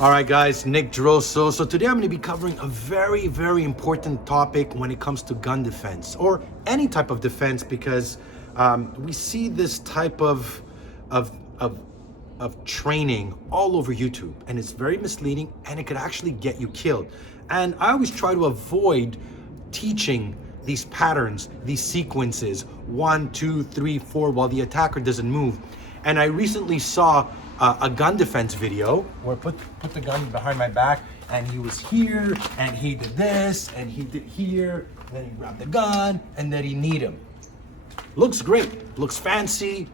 All right, guys, Nick Drossos. So today I'm going to be covering a very, very important topic when it comes to gun defense or any type of defense, because we see this type of training all over YouTube, and it's very misleading, and it could actually get you killed. And I always try to avoid teaching these patterns, these sequences, 1, 2, 3, 4, while the attacker doesn't move. And I recently saw a gun defense video where I put the gun behind my back, and he was here, and he did this, and he did here, and then he grabbed the gun, and then he kneed him. Looks great, looks fancy.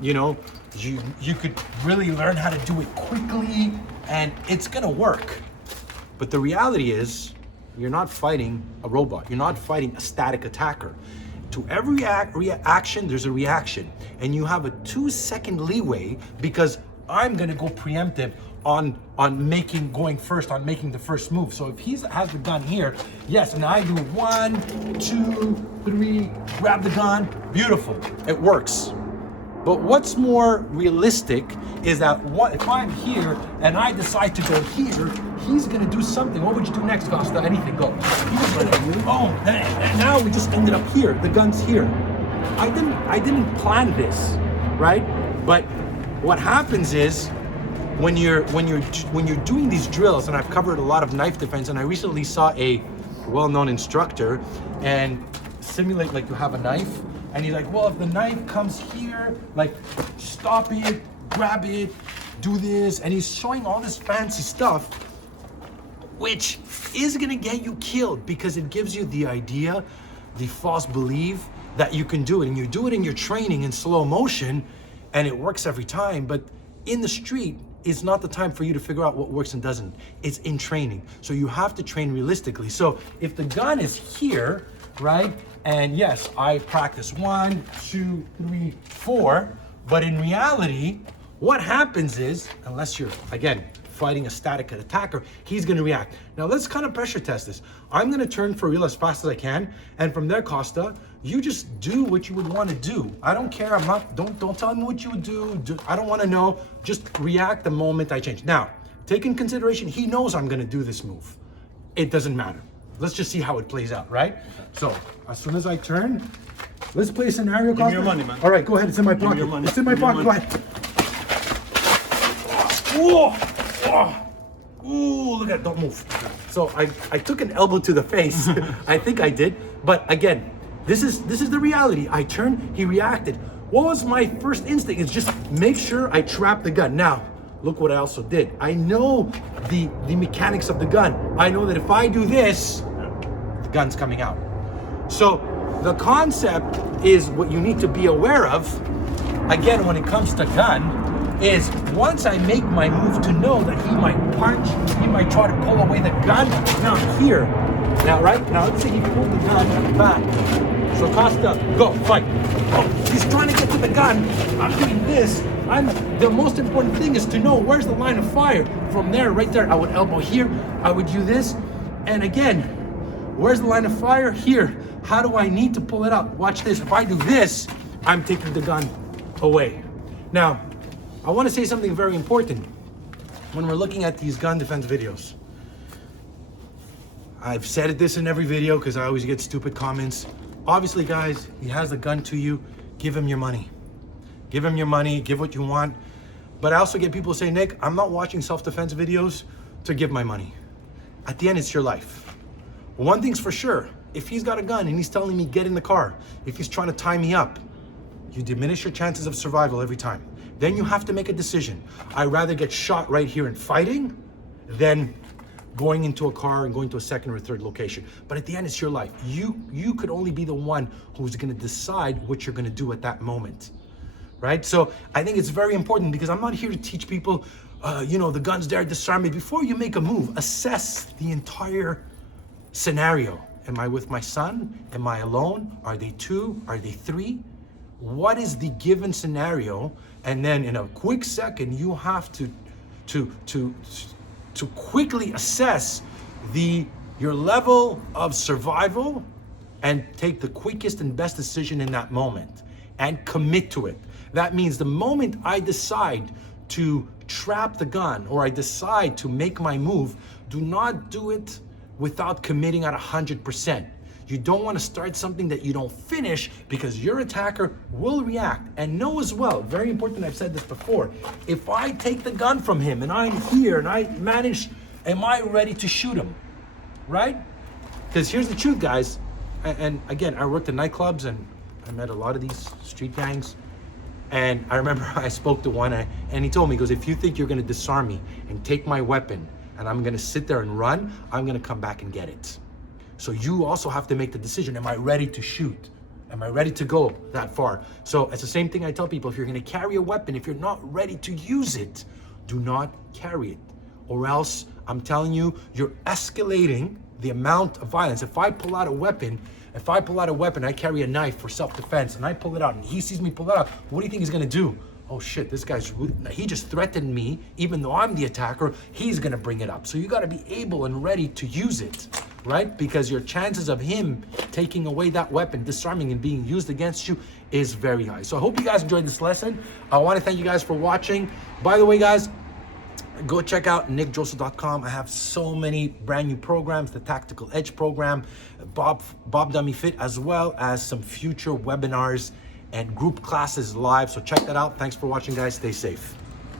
You know, you could really learn how to do it quickly, and it's gonna work. But the reality is, you're not fighting a robot. You're not fighting a static attacker. To every reaction, there's a reaction. And you have a 2-second leeway, because I'm gonna go preemptive on going first, on making the first move. So if he has the gun here, yes, and I do 1, 2, 3, grab the gun, beautiful, it works. But what's more realistic is that if I'm here and I decide to go here, he's gonna do something. What would you do next, Costa? Anything, go. And now we just ended up here. The gun's here. I didn't plan this, right? But what happens is when you're doing these drills, and I've covered a lot of knife defense, and I recently saw a well-known instructor and simulate like you have a knife. And he's like, well, if the knife comes here, like stop it, grab it, do this. And he's showing all this fancy stuff, which is gonna get you killed, because it gives you the idea, the false belief that you can do it. And you do it in your training in slow motion, and it works every time. But in the street, it's not the time for you to figure out what works and doesn't. It's in training. So you have to train realistically. So if the gun is here, right? And yes, I practice 1, 2, 3, 4, but in reality, what happens is, unless you're, again, fighting a static attacker, he's gonna react. Now let's kind of pressure test this. I'm gonna turn for real as fast as I can, and from there, Costa, you just do what you would wanna do. I don't care, don't tell me what you would do, I don't wanna know, just react the moment I change. Now, take in consideration, he knows I'm gonna do this move. It doesn't matter. Let's just see how it plays out, right? So, as soon as I turn, let's play a scenario. Give me your money, man. All right, go ahead, it's in my pocket. Give me your money. It's in my pocket, go ahead. Ooh, look at it, don't move. So I took an elbow to the face. I think I did, but again, this is the reality. I turned, he reacted. What was my first instinct? Is just make sure I trap the gun. Now, look what I also did. I know the mechanics of the gun. I know that if I do this, the gun's coming out. So the concept is what you need to be aware of, again, when it comes to gun, is once I make my move to know that he might punch, he might try to pull away the gun. Now here, right now, let's say he pulled the gun back. So Costa, go, fight. Oh, he's trying to get to the gun. I'm doing this. The most important thing is to know where's the line of fire. From there, right there, I would elbow here, I would do this. And again, where's the line of fire? Here. How do I need to pull it out? Watch this. If I do this, I'm taking the gun away. Now, I want to say something very important when we're looking at these gun defense videos. I've said this in every video because I always get stupid comments. Obviously, guys, he has the gun to you, give him your money. Give him your money, give what you want. But I also get people say, Nick, I'm not watching self-defense videos to give my money. At the end, it's your life. One thing's for sure, if he's got a gun and he's telling me get in the car, if he's trying to tie me up, you diminish your chances of survival every time. Then you have to make a decision. I'd rather get shot right here in fighting than going into a car and going to a second or third location. But at the end, it's your life. You could only be the one who's gonna decide what you're gonna do at that moment. Right? So I think it's very important, because I'm not here to teach people, you know, the gun's there, disarm it. Before you make a move, assess the entire scenario. Am I with my son? Am I alone? Are they 2? Are they 3? What is the given scenario? And then in a quick second, you have to quickly assess your level of survival and take the quickest and best decision in that moment and commit to it. That means the moment I decide to trap the gun, or I decide to make my move, do not do it without committing at 100%. You don't want to start something that you don't finish, because your attacker will react. And know as well, very important, I've said this before, if I take the gun from him and I'm here and I manage, am I ready to shoot him, right? Because here's the truth, guys. And again, I worked in nightclubs and I met a lot of these street gangs. And I remember I spoke to one and he told me, he goes, if you think you're gonna disarm me and take my weapon and I'm gonna sit there and run, I'm gonna come back and get it. So you also have to make the decision, am I ready to shoot? Am I ready to go that far? So it's the same thing I tell people, if you're gonna carry a weapon, if you're not ready to use it, do not carry it. Or else, I'm telling you, you're escalating the amount of violence. If I pull out a weapon, I carry a knife for self-defense, and I pull it out, and he sees me pull it out, what do you think he's gonna do? Oh shit, this guy's, he just threatened me, even though I'm the attacker, he's gonna bring it up. So you gotta be able and ready to use it, right? Because your chances of him taking away that weapon, disarming and being used against you is very high. So I hope you guys enjoyed this lesson. I wanna thank you guys for watching. By the way, guys, go check out nickdrossos.com. I have so many brand new programs, the Tactical Edge program, Bob Dummy Fit, as well as some future webinars and group classes live. So check that out. Thanks for watching, guys. Stay safe.